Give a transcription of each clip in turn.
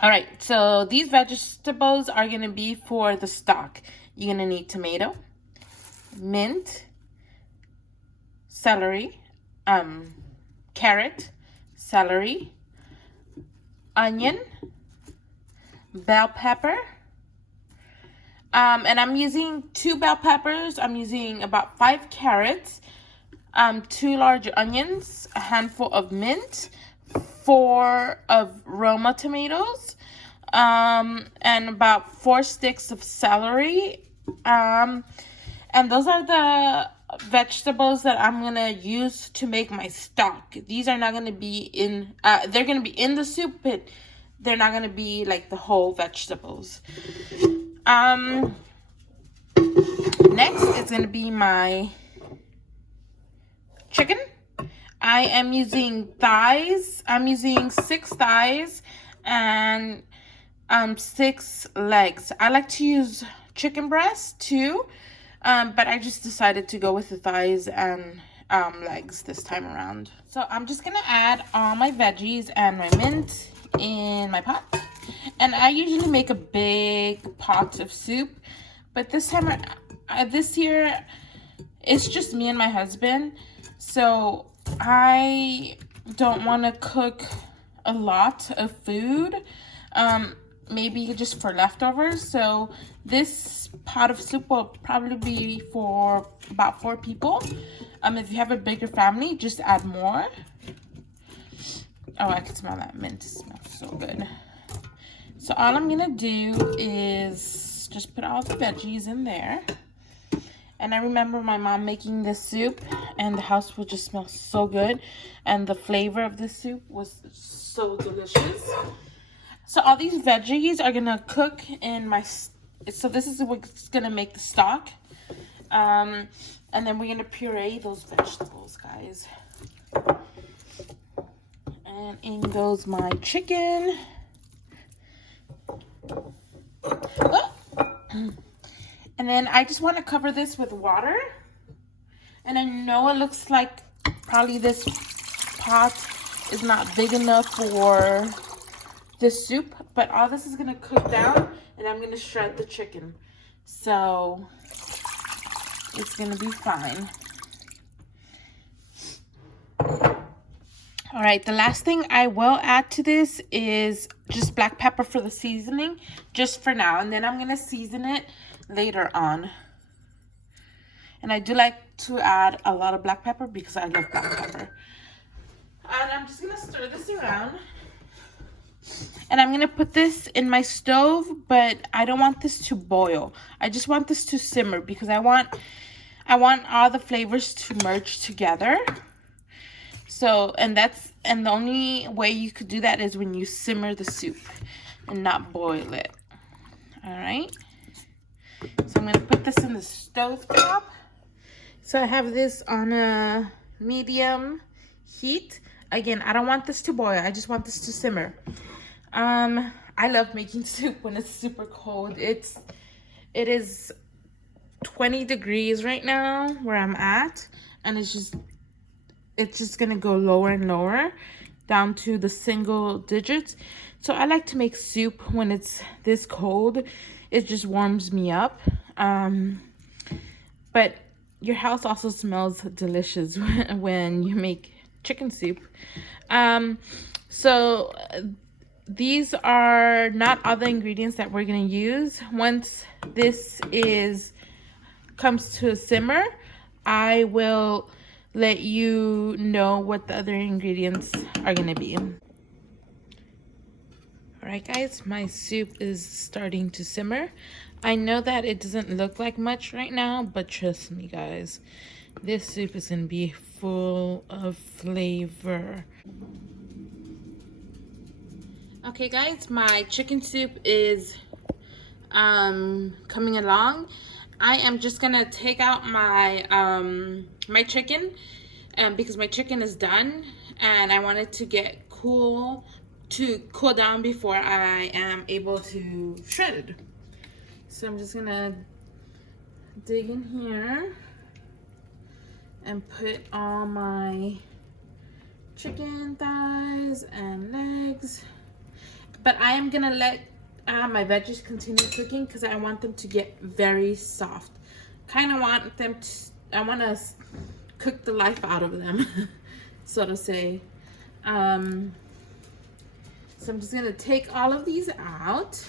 All right, so these vegetables are gonna be for the stock. You're gonna need tomato, mint, celery, carrot, celery, onion, bell pepper, and I'm using 2 bell peppers. I'm using about 5 carrots, 2 large onions, a handful of mint, 4 of Roma tomatoes, and about 4 sticks of celery. And those are the vegetables that I'm gonna use to make my stock. These are not gonna be in, they're gonna be in the soup, but they're not gonna be like the whole vegetables. Next is gonna be my chicken. I am using thighs. I'm using 6 thighs and 6 legs. I like to use chicken breast too, but I just decided to go with the thighs and legs this time around. So I'm just gonna add all my veggies and my mint in my pot. And I usually make a big pot of soup, but this year it's just me and my husband, so I don't want to cook a lot of food, maybe just for leftovers. So this pot of soup will probably be for about 4 people. If you have a bigger family, just add more. Oh, I can smell that mint. It smells so good. So all I'm gonna do is just put all the veggies in there. And I remember my mom making this soup, and the house would just smell so good, and the flavor of this soup was so delicious. So all these veggies are gonna cook in my, so this is what's gonna make the stock. And then we're gonna puree those vegetables, guys. And in goes my chicken. Oh. And then I just want to cover this with water. And I know it looks like probably this pot is not big enough for this soup, but all this is going to cook down, and I'm going to shred the chicken. So it's going to be fine. All right, the last thing I will add to this is just black pepper for the seasoning, just for now. And then I'm going to season it later on. And I do like to add a lot of black pepper because I love black pepper. And I'm just going to stir this around. And I'm going to put this in my stove, but I don't want this to boil. I just want this to simmer because I want all the flavors to merge together. So, and the only way you could do that is when you simmer the soup and not boil it. All right. So I'm going to put this in the stove top. So I have this on a medium heat. Again, I don't want this to boil. I just want this to simmer. I love making soup when it's super cold. It is 20 degrees right now where I'm at, and it's just gonna go lower and lower down to the single digits. So I like to make soup when it's this cold. It just warms me up. But your house also smells delicious when you make chicken soup. So these are not all the ingredients that we're gonna use. Once this comes to a simmer, I will let you know what the other ingredients are gonna be. All right, guys, my soup is starting to simmer. I know that it doesn't look like much right now, but trust me, guys, this soup is gonna be full of flavor. Okay, guys, my chicken soup is coming along. I am just gonna take out my my chicken, because my chicken is done, and I want it to get cool down before I am able to shred it. So I'm just gonna dig in here and put all my chicken thighs and legs. But I am gonna let my veggies continue cooking because I want them to get very soft. Kind of want them to, I want to cook the life out of them, so to say. So I'm just gonna take all of these out.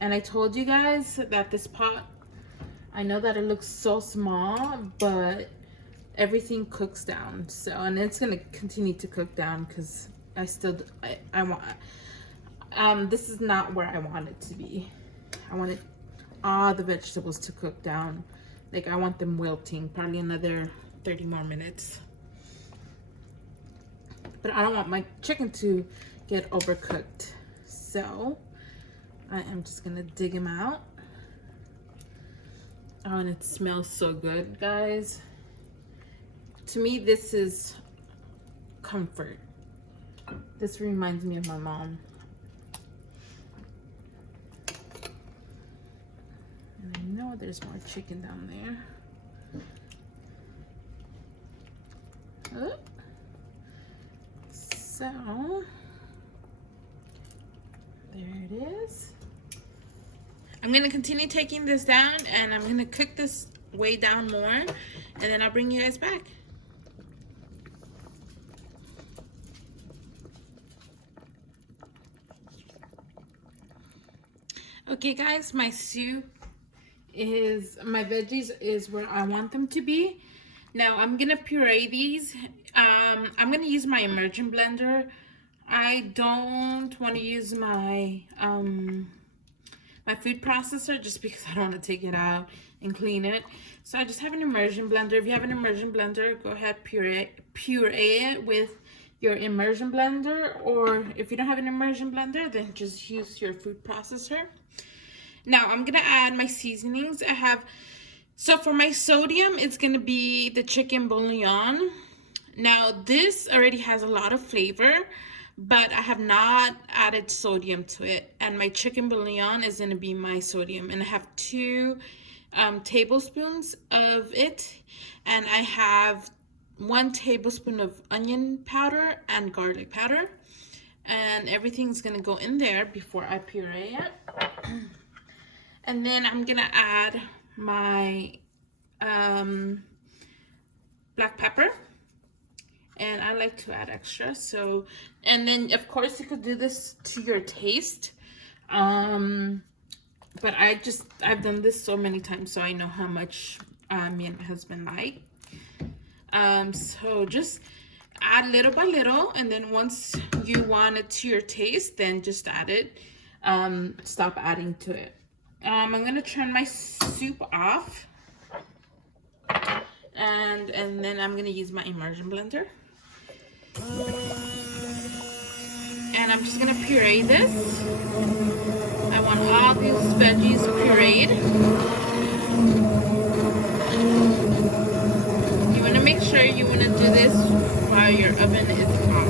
And I told you guys that this pot, I know that it looks so small, but everything cooks down. So, and it's gonna continue to cook down because I want, this is not where I want it to be. I want it, all the vegetables to cook down. Like I want them wilting, probably another 30 more minutes. But I don't want my chicken to get overcooked. So I am just gonna dig them out. Oh, and it smells so good, guys. To me, this is comfort. This reminds me of my mom. And I know there's more chicken down there. Oh. So, there it is. I'm gonna continue taking this down and I'm gonna cook this way down more and then I'll bring you guys back. Okay guys, my soup is, my veggies is where I want them to be. Now I'm gonna puree these. I'm gonna use my immersion blender. I don't want to use my my food processor just because I don't want to take it out and clean it. So I just have an immersion blender. If you have an immersion blender, go ahead, puree it with your immersion blender, or if you don't have an immersion blender, then just use your food processor. Now I'm gonna add my seasonings. So for my sodium, it's gonna be the chicken bouillon. Now this already has a lot of flavor, but I have not added sodium to it. And my chicken bouillon is gonna be my sodium. And I have 2 tablespoons of it. And I have 1 tablespoon of onion powder and garlic powder. And everything's gonna go in there before I puree it. And then I'm gonna add my black pepper. And I like to add extra. So, and then of course you could do this to your taste. But I've done this so many times, so I know how much me and my husband like. So just add little by little, and then once you want it to your taste, then just add it. Stop adding to it. I'm gonna turn my soup off. And then I'm gonna use my immersion blender. And I'm just gonna puree this. I want all these veggies pureed. You wanna make sure you wanna do this while your oven is hot.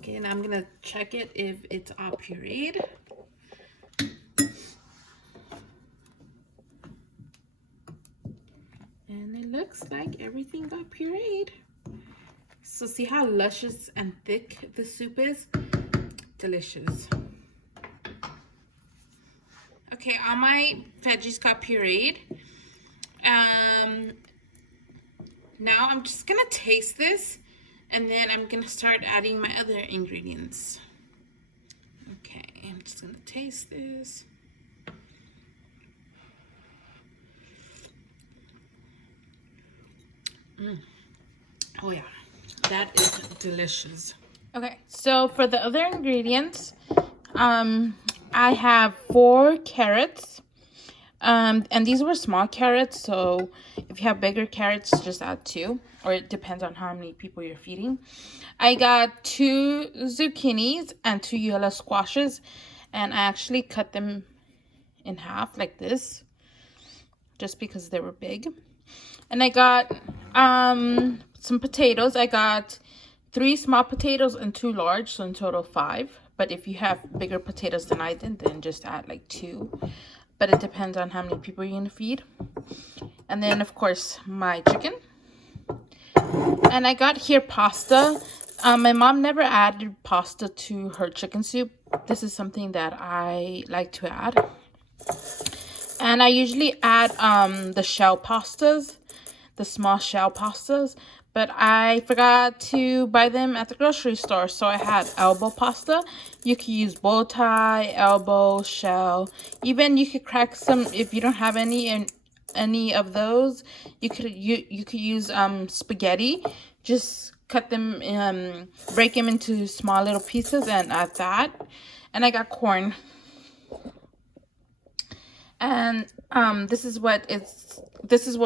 Okay, and I'm gonna check it if it's all pureed. And it looks like everything got pureed. So see how luscious and thick the soup is? Delicious. Okay, all my veggies got pureed. Now I'm just gonna taste this, and then I'm gonna start adding my other ingredients. Okay. just gonna taste this. Oh yeah, that is delicious. Okay, so for the other ingredients, I have 4 carrots. And these were small carrots, so if you have bigger carrots, just add 2, or it depends on how many people you're feeding. I got 2 zucchinis and 2 yellow squashes, and I actually cut them in half like this, just because they were big. And I got some potatoes. I got 3 small potatoes and 2 large, so in total 5. But if you have bigger potatoes than I did, then just add like 2. But it depends on how many people you're gonna feed. And then of course my chicken. And I got here pasta. My mom never added pasta to her chicken soup. This is something that I like to add. And I usually add the shell pastas, the small shell pastas, but I forgot to buy them at the grocery store, so I had elbow pasta. You could use bow tie, elbow, shell. Even you could crack some if you don't have any of those. You could use spaghetti. Just cut them, break them into small little pieces and add that. And I got corn. And this is what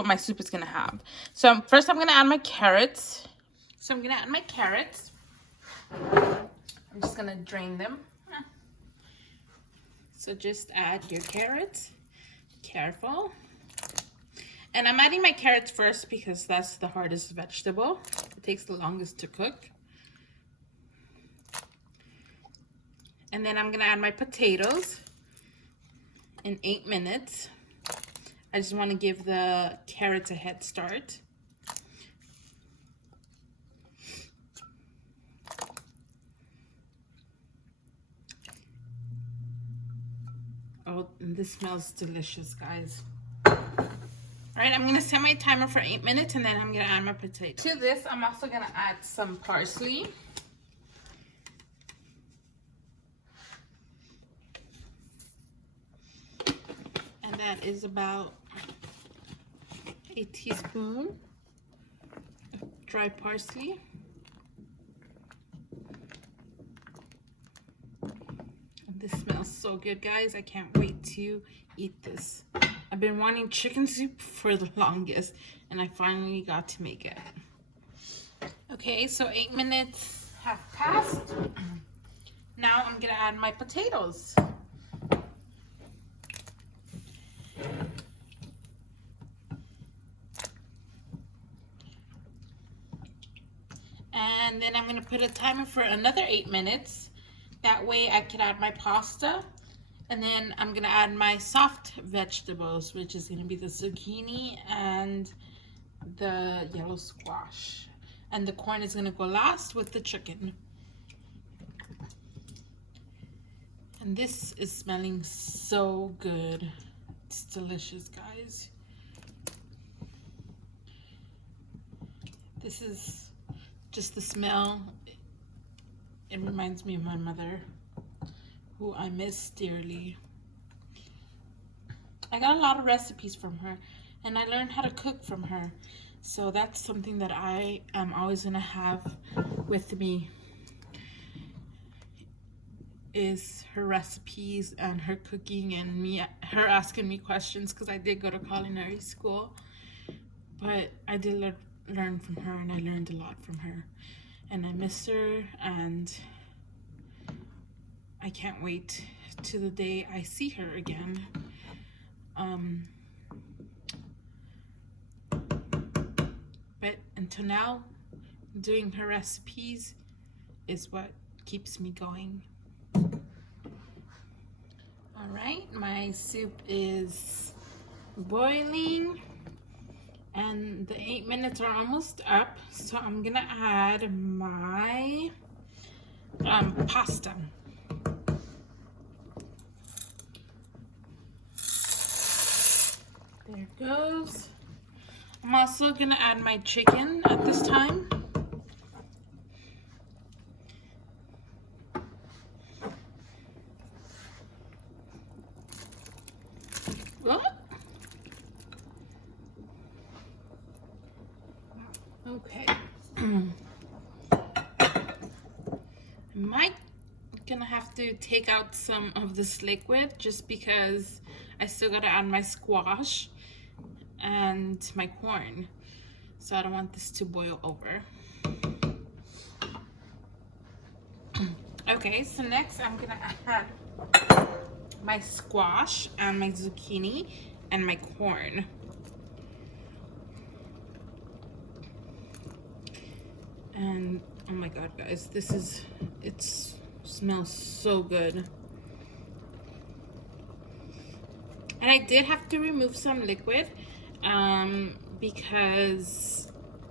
my soup is gonna have. So first I'm gonna add my carrots. I'm just gonna drain them. So just add your carrots. Careful. And I'm adding my carrots first because that's the hardest vegetable. It takes the longest to cook. And then I'm gonna add my potatoes in 8 minutes. I just want to give the carrots a head start. Oh, and this smells delicious, guys. All right, I'm gonna set my timer for 8 minutes, and then I'm gonna add my potato. To this, I'm also gonna add some parsley. And that is about a teaspoon of dry parsley. And this smells so good, guys. I can't wait to eat this. I've been wanting chicken soup for the longest, and I finally got to make it. Okay, so 8 minutes have passed. Now I'm gonna add my potatoes. And then I'm gonna put a timer for another 8 minutes. That way I can add my pasta. And then I'm gonna add my soft vegetables, which is gonna be the zucchini and the yellow squash. And the corn is gonna go last with the chicken. And this is smelling so good. It's delicious, guys. This is just the smell. It reminds me of my mother, who I miss dearly. I got a lot of recipes from her, and I learned how to cook from her. So that's something that I am always gonna have with me, is her recipes and her cooking, and her asking me questions, because I did go to culinary school. But I did learn from her, and I learned a lot from her. And I miss her, and I can't wait to the day I see her again. But until now, doing her recipes is what keeps me going. All right, my soup is boiling, and the 8 minutes are almost up. So I'm gonna add my pasta. There it goes. I'm also gonna add my chicken at this time. gonna have to take out some of this liquid just because I still gotta add my squash and my corn. So I don't want this to boil over. Okay, so next I'm gonna add my squash and my zucchini and my corn. And oh my god, guys, it smells so good. And I did have to remove some liquid because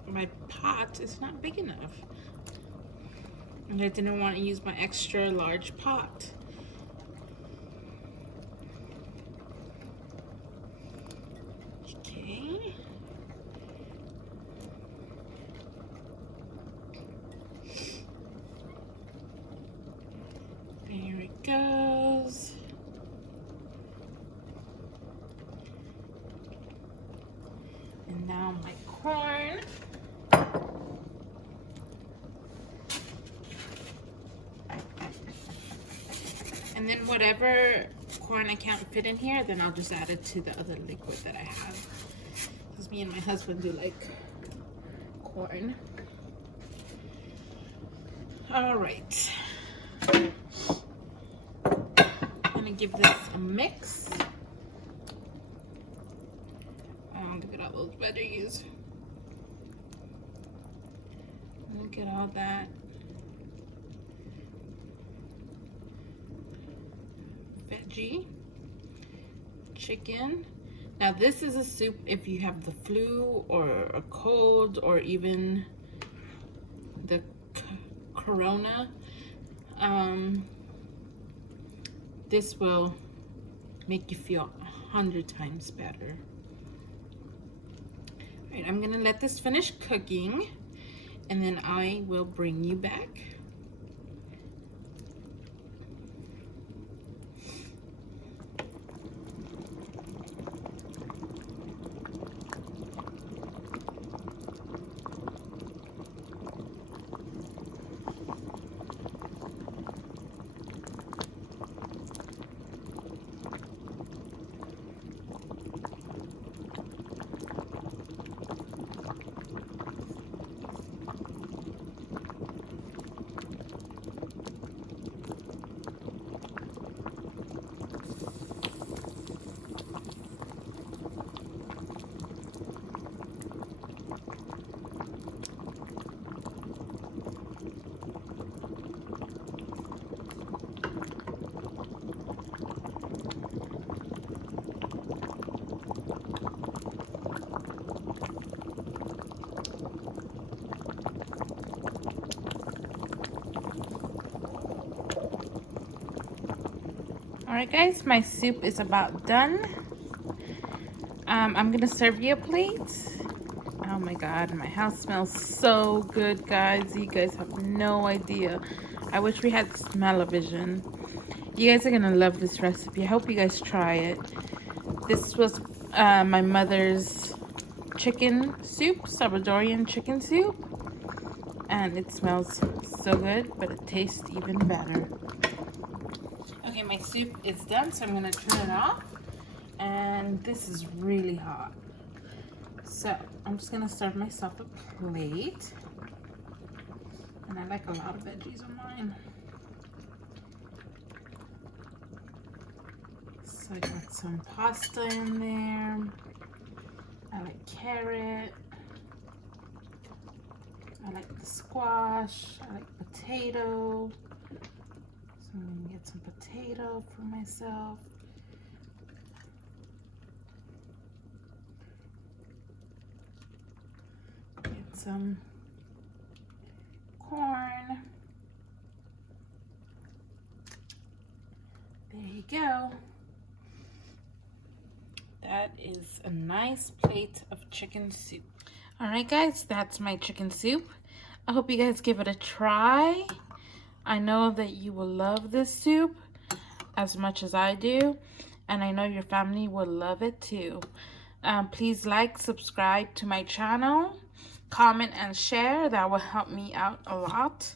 my pot is not big enough. And I didn't want to use my extra large pot. Okay. There it goes. And now my corn. And then whatever corn I can't fit in here, then I'll just add it to the other liquid that I have. Because me and my husband do like corn. All right. I'm gonna give this a mix. Look at all those veggies. Look at all that. Veggie, chicken. Now this is a soup if you have the flu or a cold or even the corona. This will make you feel 100 times better. All right, I'm gonna let this finish cooking and then I will bring you back. Alright guys, my soup is about done. I'm gonna serve you a plate. Oh my god, my house smells so good, guys. You guys have no idea. I wish we had smell-o-vision. You guys are gonna love this recipe. I hope you guys try it. This was my mother's chicken soup, Salvadorian chicken soup. And it smells so good, but it tastes even better. Okay, my soup is done, so I'm gonna turn it off. And this is really hot. So I'm just gonna serve myself a plate. And I like a lot of veggies on mine. So I got some pasta in there. I like carrot. I like the squash. I like potato. So I'm gonna get some potato for myself. Get some corn. There you go. That is a nice plate of chicken soup. All right, guys, that's my chicken soup. I hope you guys give it a try. I know that you will love this soup as much as I do, and I know your family will love it too. Please like, subscribe to my channel, comment and share. That will help me out a lot.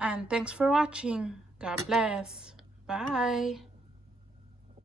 And thanks for watching. God bless. Bye.